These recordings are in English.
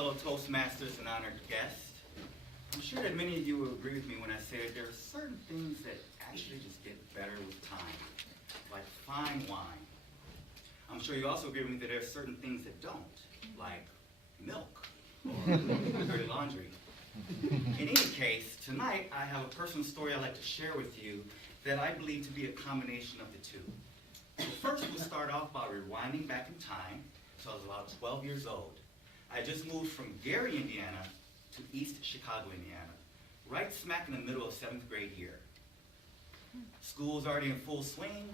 fellow Toastmasters and honored guests. I'm sure that many of you will agree with me when I say that there are certain things that actually just get better with time, like fine wine. I'm sure you also agree with me that there are certain things that don't, like milk or dirty laundry. In any case, tonight I have a personal story I'd like to share with you that I believe to be a combination of the two. So first we'll start off by rewinding back in time. So I was about 12 years old. I just moved from Gary, Indiana to East Chicago, Indiana, right smack in the middle of 7th grade year. School was already in full swing.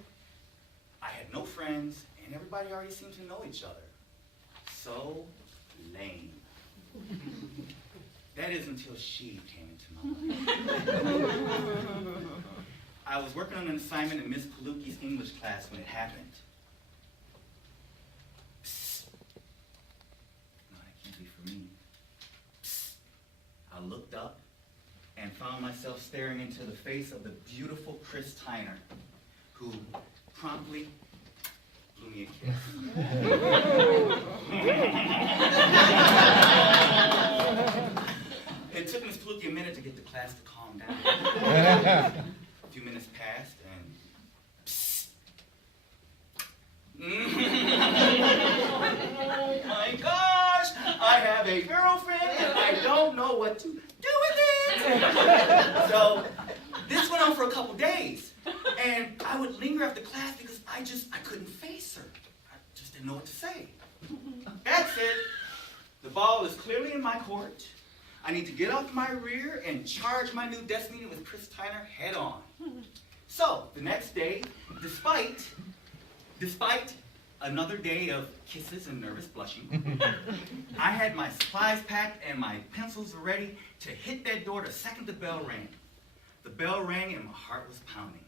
I had no friends, and everybody already seemed to know each other. So lame. That is until she came into my life. I was working on an assignment in Miss Palucci's English class when it happened. Psst. No, that can't be for me. Psst. I looked up and found myself staring into the face of the beautiful Chris Tyner, who promptly blew me a kiss. It took Miss Palucci a minute to get the class to calm down. A few minutes passed and psst. Oh my gosh, I have a girlfriend and I don't know what to do with it. So this went on for a couple days, and I would linger after class because I couldn't face her. I just didn't know what to say. That's it. The ball is clearly in my court. I need to get off my rear and charge my new destiny with Chris Tyner head on. So the next day, despite another day of kisses and nervous blushing, I had my supplies packed and my pencils were ready to hit that door the second the bell rang. The bell rang and my heart was pounding.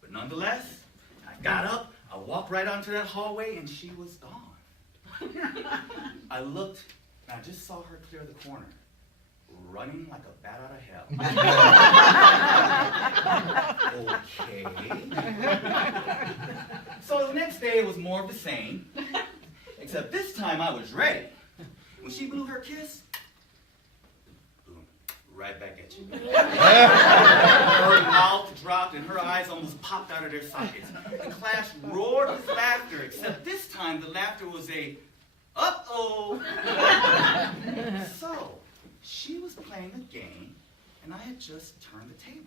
But nonetheless, I got up, I walked right onto that hallway, and she was gone. I looked, and I just saw her clear the corner, running like a bat out of hell. Okay. So the next day was more of the same, except this time I was ready. When she blew her kiss, boom, right back at you. Her mouth dropped and her eyes almost popped out of their sockets. The class roared with laughter, except this time the laughter was a, uh-oh. So, she was playing a game, and I had just turned the tables.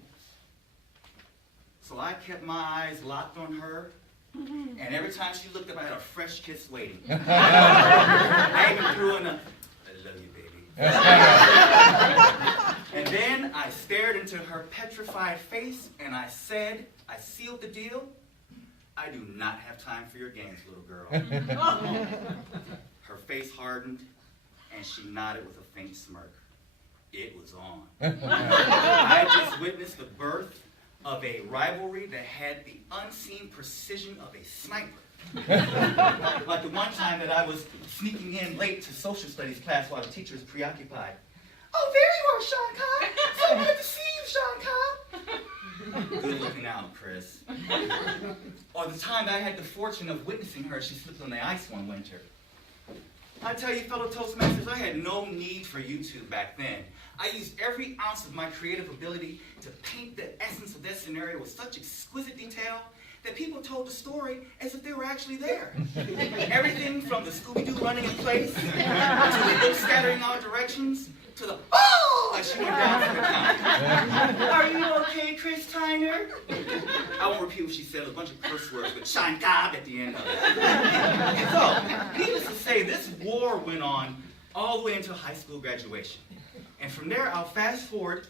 So I kept my eyes locked on her, and every time she looked up, I had a fresh kiss waiting. I even threw in a, I love you, baby. And then I stared into her petrified face, and I said, I sealed the deal. I do not have time for your games, little girl. Her face hardened, and she nodded with a faint smirk. It was on. I had just witnessed the birth of a rivalry that had the unseen precision of a sniper. Like the one time that I was sneaking in late to social studies class while the teacher was preoccupied. Oh, there you are, Shawn Cobb. So good to see you, Shawn Cobb. Good looking out, Chris. Or the time that I had the fortune of witnessing her as she slipped on the ice one winter. I tell you, fellow Toastmasters, I had no need for YouTube back then. I used every ounce of my creative ability to paint the essence of that scenario with such exquisite detail that people told the story as if they were actually there. Everything from the Scooby-Doo running in place, to the books scattering all directions, to the oh as she went down from the counter. Are you okay, Chris Tyner? I won't repeat what she said, a bunch of curse words with Shawn Cobb at the end of it. So, needless to say, this war went on all the way until high school graduation. And from there, I'll fast forward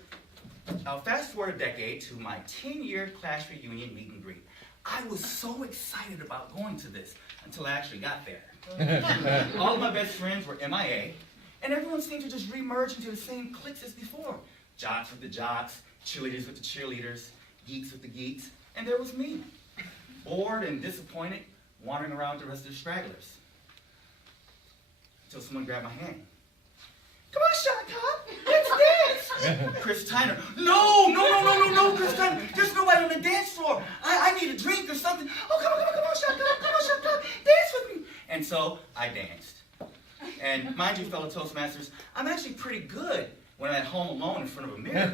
a decade to my 10-year class reunion meet and greet. I was so excited about going to this until I actually got there. All of my best friends were MIA, and everyone seemed to just remerge into the same cliques as before. Jocks with the jocks, cheerleaders with the cheerleaders, geeks with the geeks, and there was me, bored and disappointed, wandering around the rest of the stragglers. Until someone grabbed my hand. Come on, Shawn Cobb, let's dance! Chris Tyner, no, Chris Tyner, there's nobody on the dance floor. I need a drink or something. Oh, come on, Shawn Cobb, dance with me. And so I danced. And mind you, fellow Toastmasters, I'm actually pretty good when I'm at home alone in front of a mirror.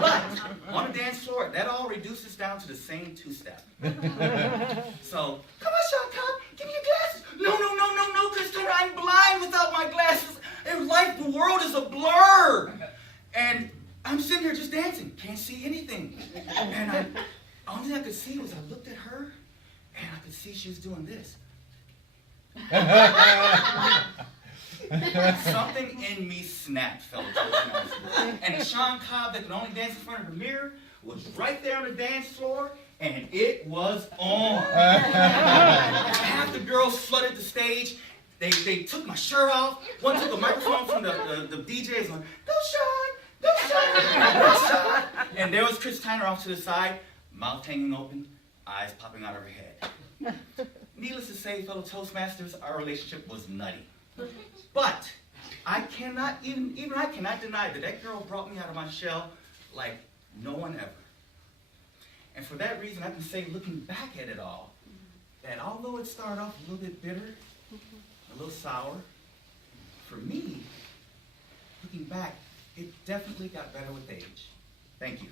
But on the dance floor, that all reduces down to the same two-step. So, come on, Shawn Cobb, give me your glasses. No, Christopher, I'm blind without my glasses. The world is a blur. And I'm sitting here just dancing, can't see anything. And only thing I could see was I looked at her, and I could see she was doing this. Something in me snapped, fellow Toastmasters. And Shawn Cobb, that could only dance in front of the mirror, was right there on the dance floor, and it was on. Half the girls flooded the stage. They took my shirt off. One took a microphone from the DJs and went, "Go Shawn! Go Shawn! Go Shawn!" And there was Chris Tyner off to the side, mouth hanging open, eyes popping out of her head. Needless to say, fellow Toastmasters, our relationship was nutty. But I cannot, even I cannot deny that girl brought me out of my shell like no one ever. And for that reason, I can say, looking back at it all, that although it started off a little bit bitter, a little sour, for me, looking back, it definitely got better with age. Thank you.